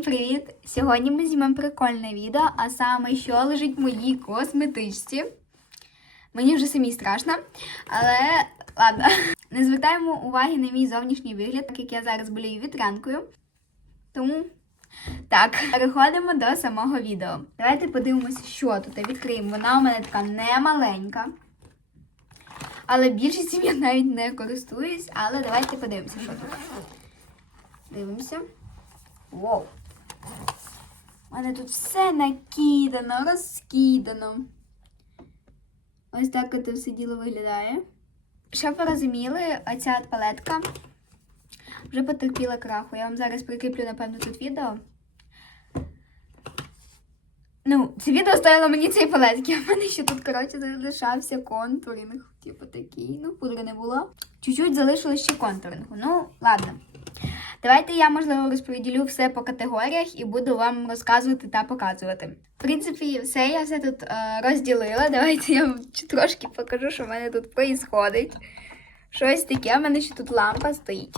Всім привіт! Сьогодні ми знімемо прикольне відео, а саме, що лежить в моїй косметичці. Мені вже самі страшно, але ладно. Не звертаємо уваги на мій зовнішній вигляд, так як я зараз болію вітрянкою. Тому так, переходимо до самого відео. Давайте подивимося, що тут. Відкриємо. Вона у мене така не маленька. Але більшістю я навіть не користуюсь. Але давайте подивимося, що тут. Дивимося. Воу. У мене тут все накидано, розкидано. Ось так це все діло виглядає. Щоб ви розуміли, оця палетка вже потерпіла краху. Я вам зараз прикріплю, напевно, тут відео. Ну, це відео стоїло мені цієї палетки. У мене ще тут, коротше, залишався контуринг. Типу такий. Ну, пудри не було. Чуть-чуть залишилось ще контурингу. Ну, ладно. Давайте я, можливо, розподілю все по категоріях і буду вам розказувати та показувати. В принципі, все, я все тут е, розділила. Давайте я вам трошки покажу, що в мене тут відбувається. Щось таке, в мене ще тут лампа стоїть.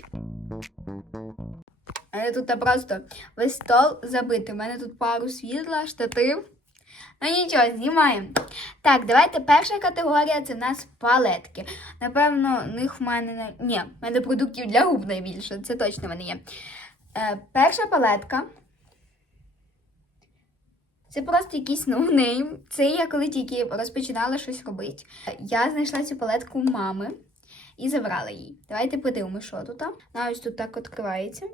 У мене тут просто весь стол забитий. У мене тут пару світла, штатив. Ну нічого, знімаємо. Так, давайте перша категорія це в нас палетки. Напевно, них в мене не. Ні, в мене продуктів для губ найбільше, це точно в мене є. Е, перша палетка. Це просто якийсь ноунейм. Це я коли тільки розпочинала щось робити. Я знайшла цю палетку у мами і забрала її. Давайте подивимося, що тут. Вона ось тут так відкривається.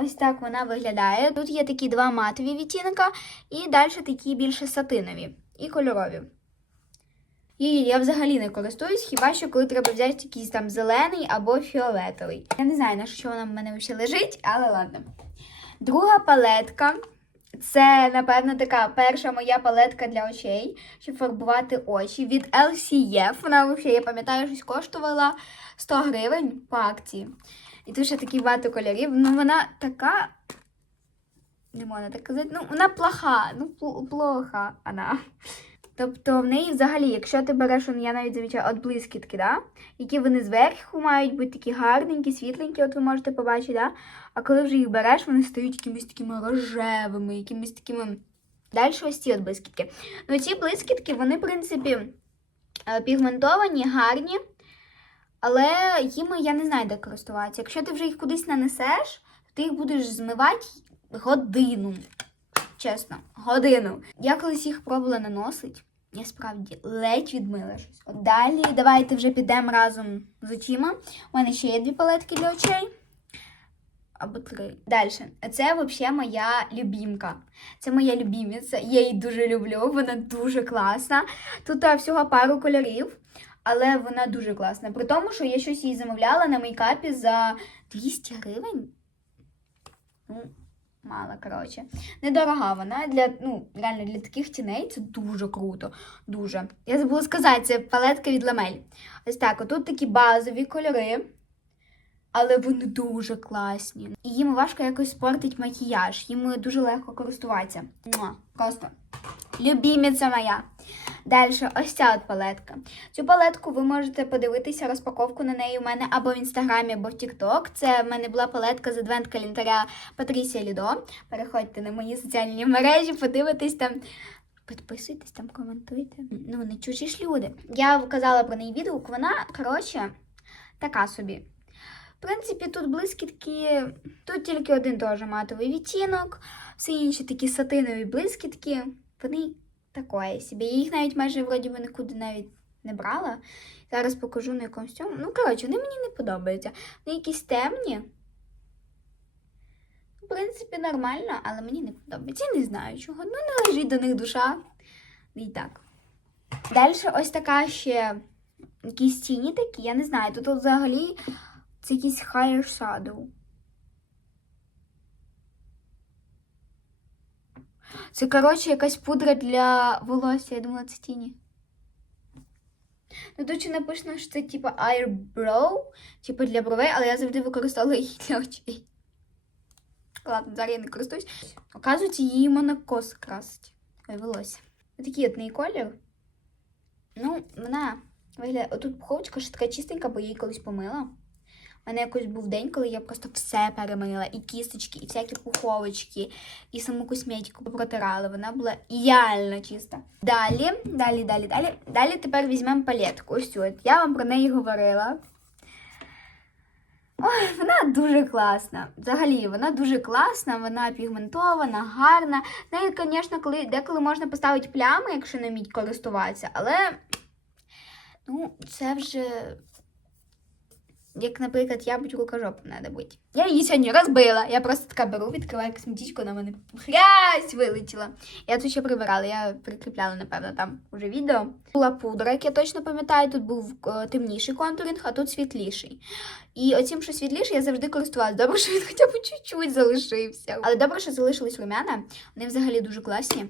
Ось так вона виглядає. Тут є такі два матові відтінка, і далі такі більше сатинові і кольорові. І я взагалі не користуюсь, хіба що коли треба взяти якийсь там зелений або фіолетовий. Я не знаю, на що вона в мене взагалі лежить, але ладно. Друга палетка. Це, напевно, така перша моя палетка для очей, щоб фарбувати очі від LCF. Вона взагалі, я пам'ятаю, щось коштувала 100 гривень по акції. І ще такі багато кольорів. Ну, вона така. Не можна так казати. Ну, вона плоха. Ну, плоха вона. Тобто в неї взагалі, якщо ти береш, я навіть замічаю, от блискітки, да? які вони зверху мають бути такі гарненькі, світленькі, от ви можете побачити, да? а коли вже їх береш, вони стають якимись такими рожевими, якимись такими. Далі ось ці от блискітки. Ну, ці блискітки, вони, в принципі, е, пігментовані, гарні. Але їми я не знаю, де користуватися. Якщо ти вже їх кудись нанесеш, ти їх будеш змивати годину. Чесно, годину. Я колись їх пробувала наносити. Я справді ледь відмила щось. От далі давайте вже підемо разом з очима. У мене ще є дві палетки для очей. Або три. Далі. Це взагалі моя любімка. Це моя любімиця. Я її дуже люблю. Вона дуже класна. Тут а, всього пару кольорів але вона дуже класна. При тому, що я щось її замовляла на мейкапі за 200 гривень. Ну, мало, коротше. Недорога вона для, ну, реально для таких тіней це дуже круто. Дуже. Я забула сказати, це палетка від ламель. Ось так, отут такі базові кольори. Але вони дуже класні. І їм важко якось спортить макіяж. Їм дуже легко користуватися. Просто любімиця моя. Далі, ось ця от палетка. Цю палетку ви можете подивитися розпаковку на неї у мене або в інстаграмі, або в Тікток. Це в мене була палетка з адвент-календаря Патрісія Лідо. Переходьте на мої соціальні мережі, подивитесь там. Підписуйтесь там, коментуйте. Ну, не чужі ж люди. Я казала про неї відгук, вона, коротше, така собі. В принципі, тут блискітки, тут тільки один теж матовий відтінок, всі інші такі сатинові блискітки, вони такої собі. Я їх навіть майже вроді би нікуди навіть не брала. Зараз покажу на якомусь цьому. Ну, коротше, вони мені не подобаються. Вони якісь темні. В принципі, нормально, але мені не подобається. Я не знаю чого. Ну, не лежить до них душа. І так. Далі ось така ще якісь тіні такі, я не знаю. Тут взагалі це якийсь higher shadow. Це, коротше, якась пудра для волосся. Я думала, це тіні. Ну, тут ще написано, що це типу eyebrow, типу для бровей, але я завжди використовувала їх для очей. Ладно, зараз я не користуюсь. Оказується, її монокос красить. Ой, волосся. Ось такий от неї колір. Ну, вона виглядає. Отут пуховочка ще така чистенька, бо я її колись помила. Мене якось був день, коли я просто все перемила. І кісточки, і всякі пуховочки, і саму косметику протирала. Вона була ідеально чиста. Далі, далі, далі, далі. Далі тепер візьмемо палетку. Ось цю. Я вам про неї говорила. Ой, вона дуже класна. Взагалі, вона дуже класна, вона пігментована, гарна. Нею, звісно, коли деколи можна поставити плями, якщо не вміть користуватися, але ну, це вже. Як, наприклад, я будь рукожопом треба бути. Я її сьогодні розбила. Я просто така беру, відкриваю косметичку, на мене хрясь вилетіла. Я тут ще прибирала, я прикріпляла, напевно, там уже відео. Була пудра, як я точно пам'ятаю, тут був е, темніший контуринг, а тут світліший. І оцім, що світліше, я завжди користувалася. Добре, що він хоча б чуть-чуть залишився. Але добре, що залишились румяна. Вони взагалі дуже класні.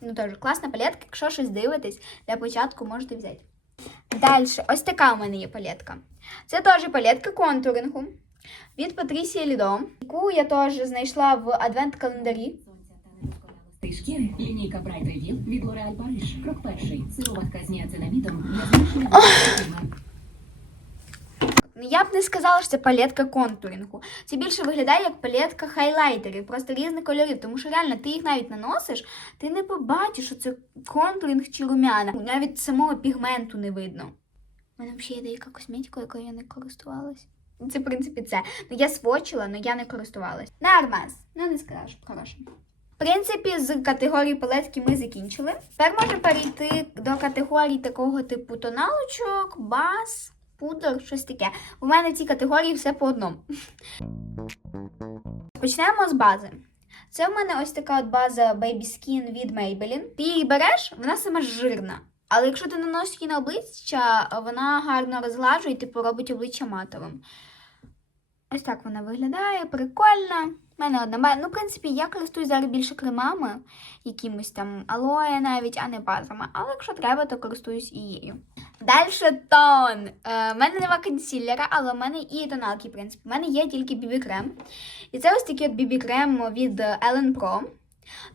Ну, теж класна палетка. Якщо щось дивитесь, для початку можете взяти. Далі, ось така у мене є палетка. Це теж палетка контурингу від Патрісії Лідо, яку я теж знайшла в адвент-календарі. Шкіри лінійка Bright Reveal від L'Oréal Paris. Крок перший. Сироватка з ніацинамідом пігменту. Я б не сказала, що це палетка контурингу. Це більше виглядає як палетка хайлайтерів, просто різних кольорів. Тому що реально ти їх навіть наносиш, ти не побачиш, що це контуринг чи румяна. Навіть самого пігменту не видно. У мене взагалі є деяка косметика, якою я не користувалась. Це, в принципі, це. Ну, я свочила, але я не користувалась. Нормас. Ну, не сказала, що хороше. В принципі, з категорії палетки ми закінчили. Тепер можемо перейти до категорії такого типу тоналочок, баз, пудр, щось таке. У мене в цій категорії все по одному. Почнемо з бази. Це в мене ось така от база Baby Skin від Maybelline. Ти її береш, вона сама жирна. Але якщо ти наносиш її на обличчя, вона гарно розгладжує і типу робить обличчя матовим. Ось так вона виглядає, прикольна. У мене одна Ну, в принципі, я користуюсь зараз більше кремами, якимось там алоє навіть, а не базами. Але якщо треба, то користуюсь і її. Далі тон. Е, мене нема консилера, але в мене і тоналки, в принципі. У мене є тільки бібі-крем. І це ось такий от бібі-крем від Ellen Pro.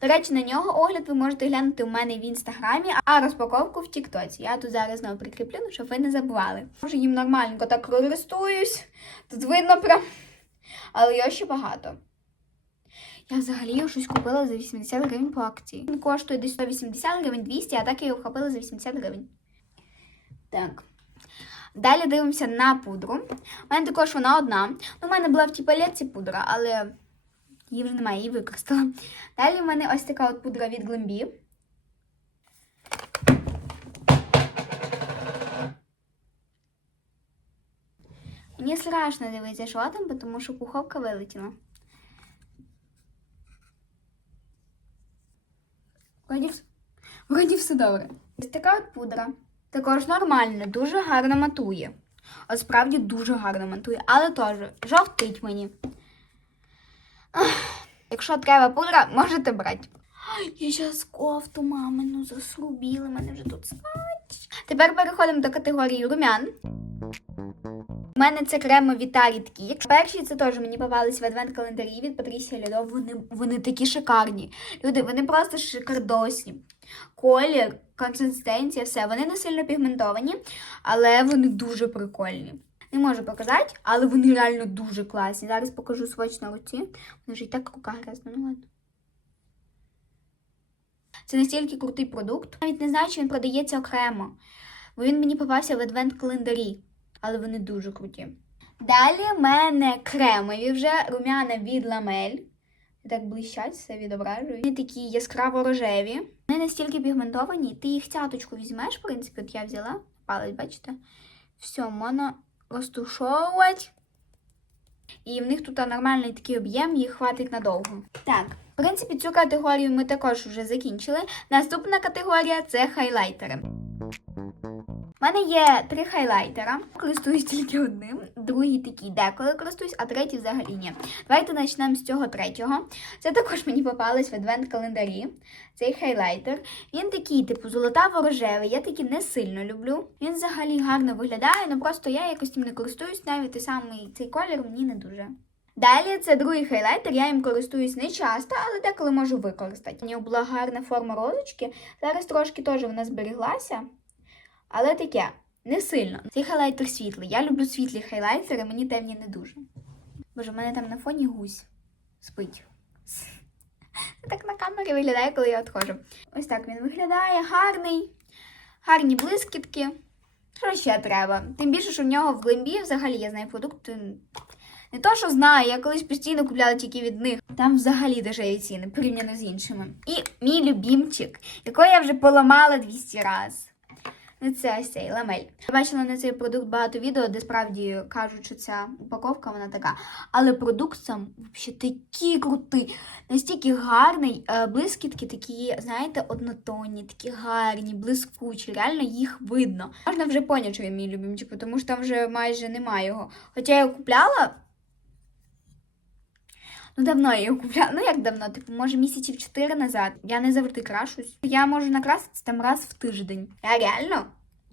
До речі, на нього огляд ви можете глянути у мене в інстаграмі, а розпаковку в Тіктоці. Я тут зараз знову прикріплю, ну, щоб ви не забували. Може, їм нормальненько так користуюсь. Тут видно прям. Але його ще багато. Я взагалі щось купила за 80 гривень по акції. Він коштує десь 180 гривень, 200, а так я його купила за 80 гривень. Так. Далі дивимося на пудру. У мене також вона одна. Ну, у мене була в тій палетці пудра, але її вже немає, її використала. Далі в мене ось така от пудра від Glambi. Мені страшно дивитися, що там, тому що пуховка вилетіла. Вроді, вроді все добре. Ось така от пудра. Також нормально, дуже гарно матує. От справді дуже гарно матує, але теж жовтить мені. Ах, Якщо треба пудра, можете брати. Я зараз кофту мамину засрубіли, мене вже тут спать. Тепер переходимо до категорії румян. У мене це креми Віталі такі. Перші це теж мені попались в адвент-календарі від Патрісія Лядо. Вони, вони такі шикарні. Люди, вони просто шикардосні. Колір, консистенція, все. Вони не сильно пігментовані, але вони дуже прикольні. Не можу показати, але вони реально дуже класні. Зараз покажу своч на руці. Вони ж і так рука грязна, ну ладно. Це настільки крутий продукт. Навіть не знаю, чи він продається окремо. Бо він мені попався в адвент-календарі, але вони дуже круті. Далі в мене кремові вже румяна від ламель. Так блищать, все відображують. Вони такі яскраво рожеві. Вони настільки пігментовані, ти їх цяточку візьмеш, в принципі, от я взяла, палець, бачите? Все, можна розтушовувати. І в них тут нормальний такий об'єм, їх хватить надовго. Так, в принципі, цю категорію ми також вже закінчили. Наступна категорія це хайлайтери. У мене є три хайлайтера. Користуюсь тільки одним, другий такий деколи користуюсь, а третій взагалі ні. Давайте почнемо з цього третього. Це також мені попалось в адвент-календарі. Цей хайлайтер. Він такий, типу, золотаво-рожевий. Я такий не сильно люблю. Він взагалі гарно виглядає, але просто я якось тим не користуюсь, навіть той самий цей колір мені не дуже. Далі це другий хайлайтер, я їм користуюсь не часто, але деколи можу використати. У нього була гарна форма розочки. Зараз трошки теж вона зберіглася. Але таке. Не сильно. Цей хайлайтер світлий. Я люблю світлі хайлайтери, мені темні не дуже. Боже, в мене там на фоні гусь спить. Так на камері виглядає, коли я відходжу. Ось так він виглядає, гарний, гарні блискітки. Що ще треба? Тим більше, що в нього в глимбі взагалі я знаю продукти. Не то, що знаю, я колись постійно купляла тільки від них. Там взагалі дешеві ціни, порівняно з іншими. І мій любімчик, якого я вже поламала 200 разів. Це цей ламель. Бачила на цей продукт багато відео, де справді кажуть, що ця упаковка вона така. Але продукт сам взагалі такий крутий, настільки гарний. Е, Блискітки такі, знаєте, однотонні, такі гарні, блискучі. Реально їх видно. Можна вже поняти, що він мій любимчик, тому що там вже майже немає його. Хоча я його купляла. Ну, давно я його купляла. Ну, як давно? Типу, може, місяців 4 назад. Я не завжди крашусь. Я можу накраситися там раз в тиждень. Я реально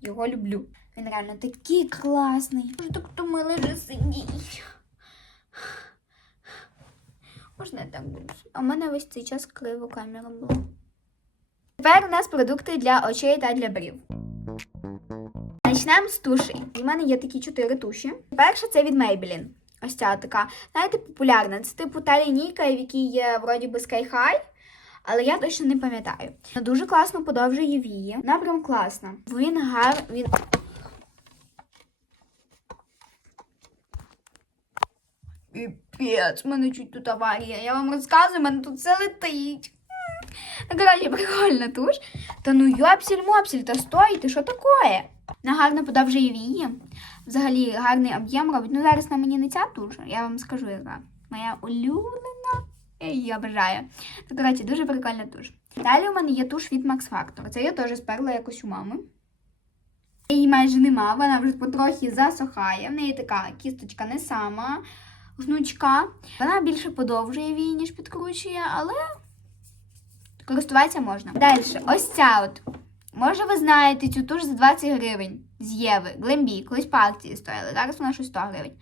його люблю. Він реально такий класний. Так втомили вже сидіть. Можна я так буду? А в мене весь цей час криво камера була. Тепер у нас продукти для очей та для брів. Почнемо з тушей. У мене є такі чотири туші. Перша це від Maybelline. Ось ця така, знаєте, популярна. Це типу та лінійка, в якій є вроді би Sky High, але я точно не пам'ятаю. Дуже класно подовжує вії. Вона прям класна. Він гар. Він. Піпець, в мене чуть тут аварія. Я вам розказую, мене тут все летить. Ну, коротше, прикольна туш. Та ну йопсіль мопсіль, та стой, ти що таке? Вона гарно подовжує вії. Взагалі гарний об'єм робить. Ну зараз на мені не ця туша, я вам скажу, яка. Моя улюблена. Я її обожаю. Ну, коротше, дуже прикольна туш. Далі у мене є туш від Max Factor. Це я теж сперла якось у мами. Її майже нема, вона вже потрохи засохає. В неї така кісточка не сама гнучка. Вона більше подовжує вії, ніж підкручує, але користуватися можна. Далі, ось ця от. Може, ви знаєте цю туш за 20 гривень з Єви, Глембі, колись по акції стояли. Зараз вона щось 100 гривень.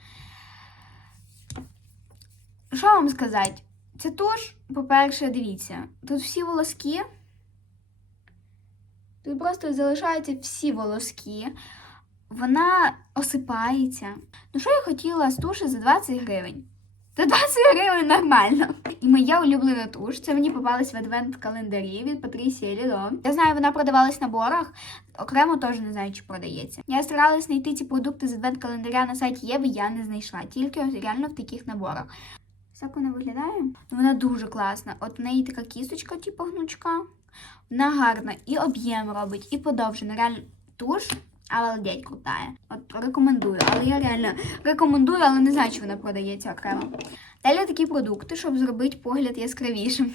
Що вам сказати? Ця туш, по-перше, дивіться, тут всі волоски. Тут просто залишаються всі волоски. Вона осипається. Ну, що я хотіла з туші за 20 гривень? За 20 гривень нормально. І моя улюблена туш. Це мені попалась в адвент-календарі від Патрісії Лідо. Я знаю, вона продавалась в наборах. Окремо теж не знаю, чи продається. Я старалась знайти ці продукти з адвент-календаря на сайті Єви, я не знайшла. Тільки реально в таких наборах. Так вона виглядає. Ну, Вона дуже класна. От в неї така кісточка, типу гнучка. Вона гарна і об'єм робить, і подовжена. Реально туш. Обалдеть крутая. От рекомендую. Але я реально рекомендую, але не знаю, чи вона продається окремо. Далі такі продукти, щоб зробити погляд яскравішим.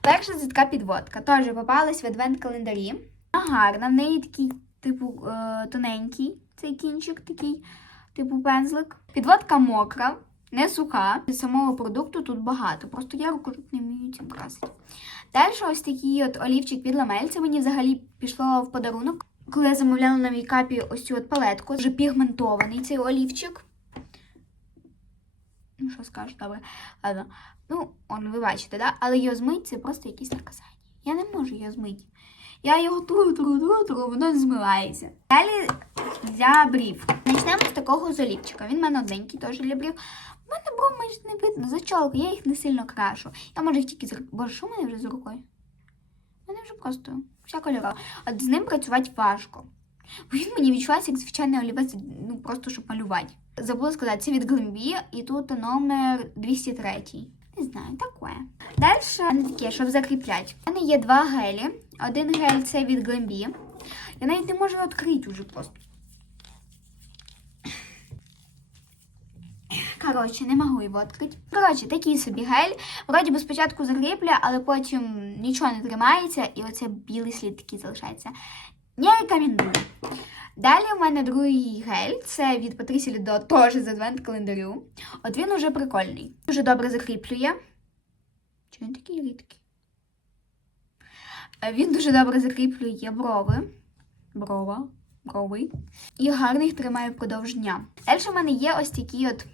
Перша це підводка. Теж попалась в адвент-календарі. Вона гарна, в неї такий, типу, е, тоненький цей кінчик, такий, типу пензлик. Підводка мокра, не суха. Самого продукту тут багато. Просто я руку не вмію цим красити. Далі ось такий от олівчик від ламель. Це мені взагалі пішло в подарунок. Коли я замовляла на мейкапі ось цю от палетку, вже пігментований цей олівчик. Ну, що скажеш, добре. Ладно. Ну, он, ви бачите, да? Але його змить це просто якісь наказання. Я не можу його змити. Я його тру, тру, тру, тру, воно змивається. Далі для брів. Почнемо з такого олівчика. Він в мене одненький теж для брів. У мене бров майже не видно, зачолка, я їх не сильно крашу. Я можу їх тільки з рук- Боже, що в мене вже з рукою? У мене вже просто вся кольорова. От з ним працювати важко. Бо він мені відчувається як звичайний олівець, ну просто щоб малювати. Забула сказати, це від Глембі, і тут номер 203. Не знаю, таке. Далі таке, щоб закріпляти. У мене є два гелі. Один гель це від Глембі. Я навіть не можу відкрити уже просто. Коротше, не можу його відкрити. Коротше, такий собі гель. Вроді би спочатку закріплює, але потім нічого не тримається, і оце білий слід такий залишається. Не рекомендую. Далі у мене другий гель, це від Патрісі Лідо, теж з адвент календарю. От він уже прикольний. Дуже добре закріплює. Чи він такий рідкий? Е, Він дуже добре закріплює брови. Брова. Брови. І гарно їх тримає впродовж дня. Далі у мене є ось такі от,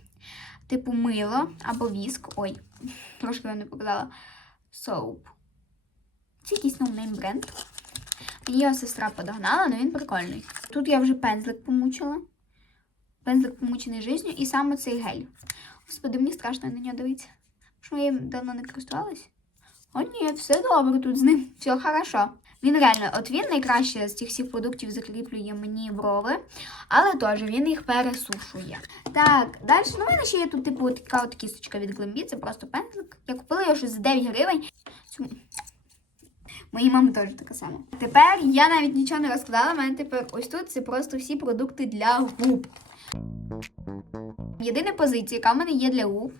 типу, мило або віск. Ой, трошки вам не показала. Соуп. Це якийсь ноунейм бренд. Мені його сестра подогнала, але він прикольний. Тут я вже пензлик помучила. Пензлик помучений життю, і саме цей гель. Господи, мені страшно на нього дивитися. Що я їм давно не користувалась? О, ні, все добре тут з ним, все хорошо. Він реально, от він найкраще з цих всіх продуктів закріплює мені брови, але теж він їх пересушує. Так, далі ну, у мене ще є тут, типу, така от кісточка від Глембі, це просто пензлик. Я купила його щось за 9 гривень. Цю... Моїй мами теж така сама. Тепер я навіть нічого не розкладала. У мене тепер ось тут це просто всі продукти для губ. Єдина позиція, яка в мене є для губ.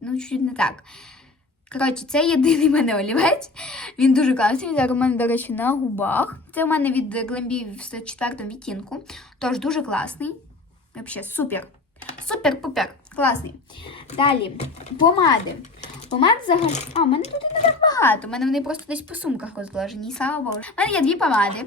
Ну, чуть не так. Коротше, це єдиний в мене олівець. Він дуже класний. Він Зараз у мене, до речі, на губах. Це у мене від Глембі в 104 відтінку. Тож дуже класний. Взагалі, супер. Супер-пупер. Класний. Далі, помади. Помад взагалі. А, у мене тут не так багато. У мене вони просто десь по сумках розложені. Слава Богу. У мене є дві помади.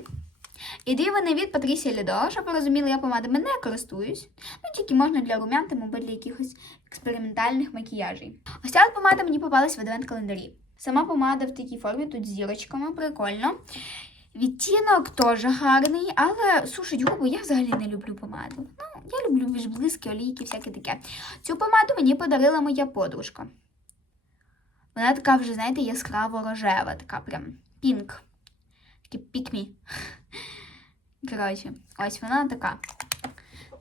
І дві від Патрісія Лідо. Щоб ви розуміли, я помадами не користуюсь. Ну, тільки можна для румян, там, або для якихось експериментальних макіяжів. Ось ця помада мені попалась в адвент-календарі. Сама помада в такій формі, тут зірочками, прикольно. Відтінок теж гарний, але сушить губи я взагалі не люблю помаду. Ну, я люблю більш близькі, олійки, всяке таке. Цю помаду мені подарила моя подружка. Вона така вже, знаєте, яскраво рожева, така прям пінк. Такий пікмі. Коротше, ось вона така.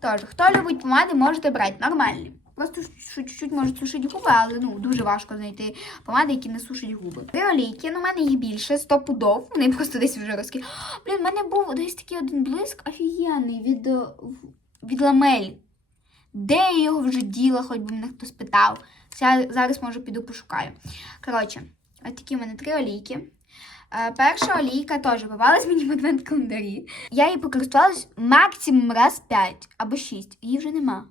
Тож, хто любить помади, можете брати нормальні. Просто чуть-чуть можуть сушити губи, але ну дуже важко знайти помади, які не сушать губи. Три олійки, ну в мене їх більше, 100 пудов. Вони просто десь вже розкі. Блін, в мене був десь такий один блиск офігенний від, е, від ламель. Де я його вже діла, хоч би мене хтось питав. Я зараз може піду пошукаю. Коротше, ось такі в мене три олійки. Е, Перша олійка теж попалась мені в адвент календарі. Я її покористувалась максимум раз 5 або 6. Її вже нема.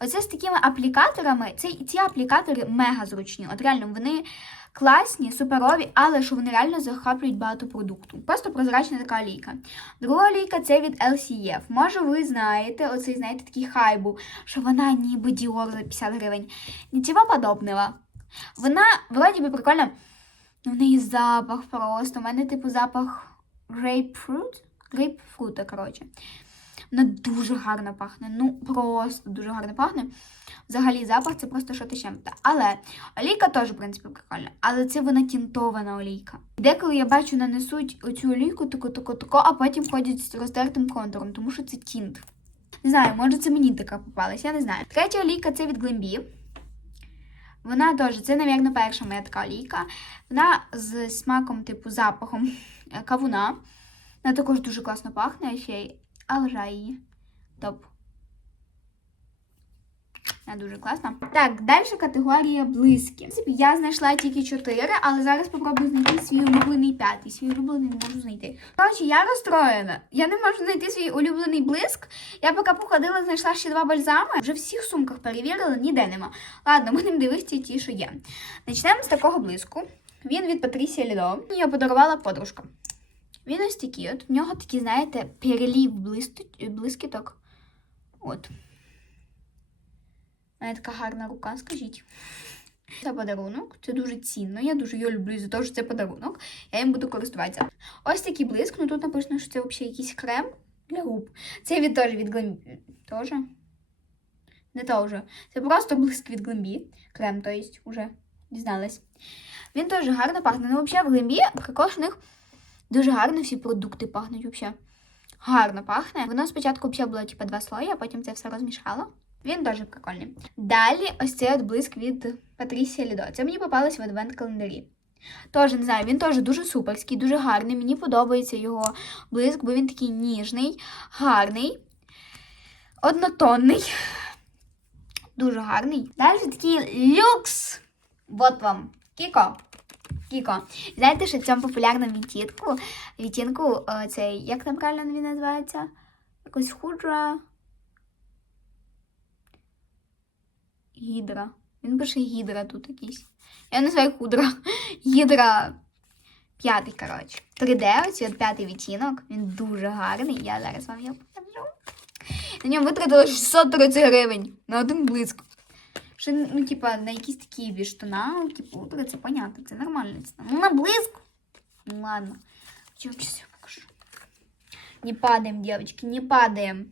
Оце з такими аплікаторами, це, ці аплікатори мега зручні. От реально вони класні, суперові, але що вони реально захоплюють багато продукту. Просто прозрачна така олійка. Друга олійка це від LCF. Може, ви знаєте, оцей, знаєте, такий хайбу, що вона ніби Dior за 50 гривень. Нічого подобного. Вона, вроді би, прикольно. Ну, в неї запах просто. У мене, типу, запах грейпфрут. Грейпфрута, коротше. Вона дуже гарно пахне. Ну, просто дуже гарно пахне. Взагалі, запах це просто що чим-то. Але олійка теж, в принципі, прикольна. Але це вона тінтована олійка. Деколи я бачу, нанесуть оцю олійку таку, таку, таку, а потім ходять з роздертим контуром, тому що це тінт. Не знаю, може це мені така попалась, я не знаю. Третя олійка це від Глембі. Вона дуже, це, мабуть, перша моя така олійка. Вона з смаком, типу, запахом е, кавуна. Вона також дуже класно пахне, ще й алжа. Топ. Вона дуже класна. Так, далі категорія близькі. Я знайшла тільки чотири, але зараз спробую знайти свій улюблений п'ятий. Свій улюблений не можу знайти. Коротше, я розстроєна. Я не можу знайти свій улюблений блиск. Я поки походила, знайшла ще два бальзами. Вже всіх сумках перевірила, ніде нема. Ладно, будемо дивитися ті, що є. Почнемо з такого блиску. Він від Патрісія Лідо. Його подарувала подружка. Він ось такий. От в нього такий, знаєте, перелів блискіток. От. Мене така гарна рука, скажіть. Це подарунок, це дуже цінно. Я дуже його люблю за те, що це подарунок. Я їм буду користуватися. Ось такий блиск. Ну тут написано, що це взагалі якийсь крем для губ. Це від теж від Глембі. Тоже? Не теж. Це просто блиск від Глембі. Крем, то есть, уже дізналась. Він теж гарно пахне. Ну, взагалі, в Глембі прикол, них дуже гарно всі продукти пахнуть. Взагалі. Гарно пахне. Воно спочатку взагалі було типу, два слої, а потім це все розмішало. Він дуже прикольний. Далі ось цей от блиск від Патрісія Лідо. Це мені попалось в адвент-календарі. Тож, не знаю, він теж дуже суперський, дуже гарний. Мені подобається його блиск, бо він такий ніжний, гарний, однотонний. Дуже гарний. Далі такий люкс. Вот вам. Кіко. Кіко. Знаєте, що в цьому популярному відтінку, відтінку е, цей, як там правильно він називається? Якось худра. Гідра. Він пише гідра тут якийсь. Я називаю худра. Гідра п'ятий, коротше. 3D, ось от п'ятий відтінок. Він дуже гарний. Я зараз вам його покажу. На ньому витратила 630 гривень на один блиск. Що, ну, типа, на якісь такі біштона, типу, це понятно, це нормально. Це, ну, на блиск. Ну, ладно. Чого, я покажу. Не падаємо, дівчатки, не падаємо.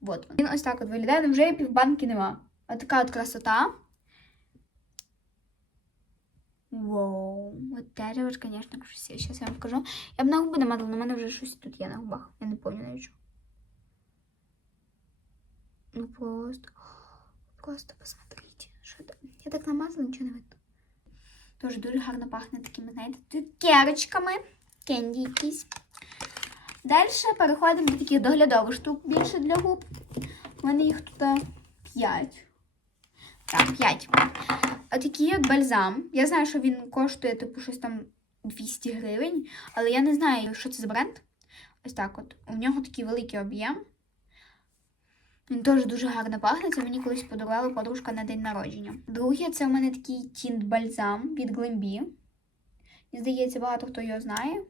Вот. Він ось так от виглядає, вже і півбанки нема. Ось така от красота. Вау, вот это вот, конечно, красиво. Сейчас я вам покажу. Я б на губи намазала, але в мене вже щось тут є на губах. Я не пам'ятаю навіть. що. Ну просто, просто посмотрите, що там. Я так намазала, нічого не видно. Тоже дуже гарно пахне такими, знаєте, цукерочками. Кенді якісь. Далі переходимо до таких доглядових штук більше для губ. У мене їх тут 5. Так, 5. А такий от бальзам. Я знаю, що він коштує, типу, щось там 200 гривень, але я не знаю, що це за бренд. Ось так от. У нього такий великий об'єм. Він теж дуже гарно пахне. Це мені колись подарувала подружка на день народження. Друге, це у мене такий тінт бальзам від Глембі. І здається, багато хто його знає.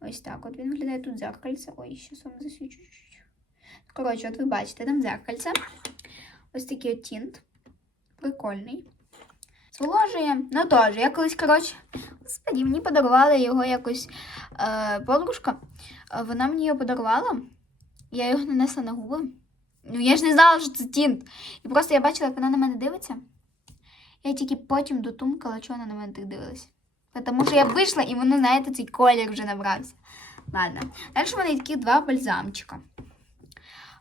Ось так. От він виглядає тут зеркальце. Ой, щас вам засвічу. Коротше, от ви бачите, там зеркальце. Ось такий от тінт. Прикольний. Зволожує. Ну теж. Я колись, коротше, господі, мені подарувала його якось е, подружка. Е, Вона мені його подарувала. Я його нанесла на губи. Ну, я ж не знала, що це тінт. І просто я бачила, як вона на мене дивиться. Я тільки потім дотумкала, чого вона на мене так дивилась. Тому що я вийшла і воно, знаєте, цей колір вже набрався. Ладно. Далі в мене є такі два бальзамчика.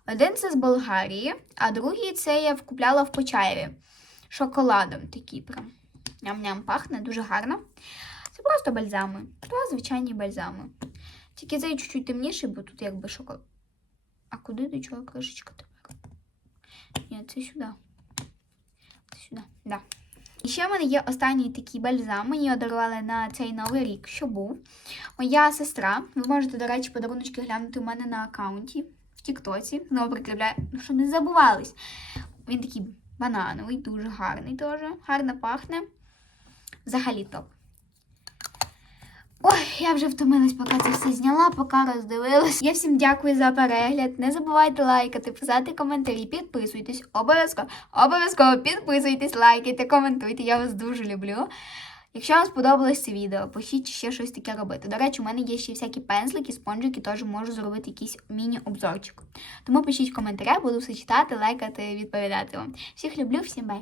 Один це з Болгарії, а другий це я купляла в Почаєві. Шоколадом такий прям. Ням-ням пахне, дуже гарно. Це просто бальзами. Два звичайні бальзами. Тільки цей чуть-чуть темніший, бо тут якби шоколад. А куди до чого кришечка тепер? Ні, це сюди. Це сюди, да. І ще в мене є останній такий бальзам. Мені його дарували на цей новий рік, що був. Моя сестра. Ви можете, до речі, подаруночки глянути у мене на аккаунті в Тіктоці. Знову прикріпляю, ну, щоб не забувались. Він такий банановий, дуже гарний теж. Гарно пахне. Взагалі топ. Ой, я вже втомилась, поки це все зняла, поки роздивилась. Я всім дякую за перегляд. Не забувайте лайкати, писати коментарі, підписуйтесь. Обов'язково, обов'язково підписуйтесь, лайкайте, коментуйте. Я вас дуже люблю. Якщо вам сподобалось це відео, пишіть ще щось таке робити. До речі, у мене є ще всякі пензлики, спонжики, теж можу зробити якийсь міні-обзорчик. Тому пишіть в коментарях, буду все читати, лайкати, відповідати вам. Всіх люблю, всім бай!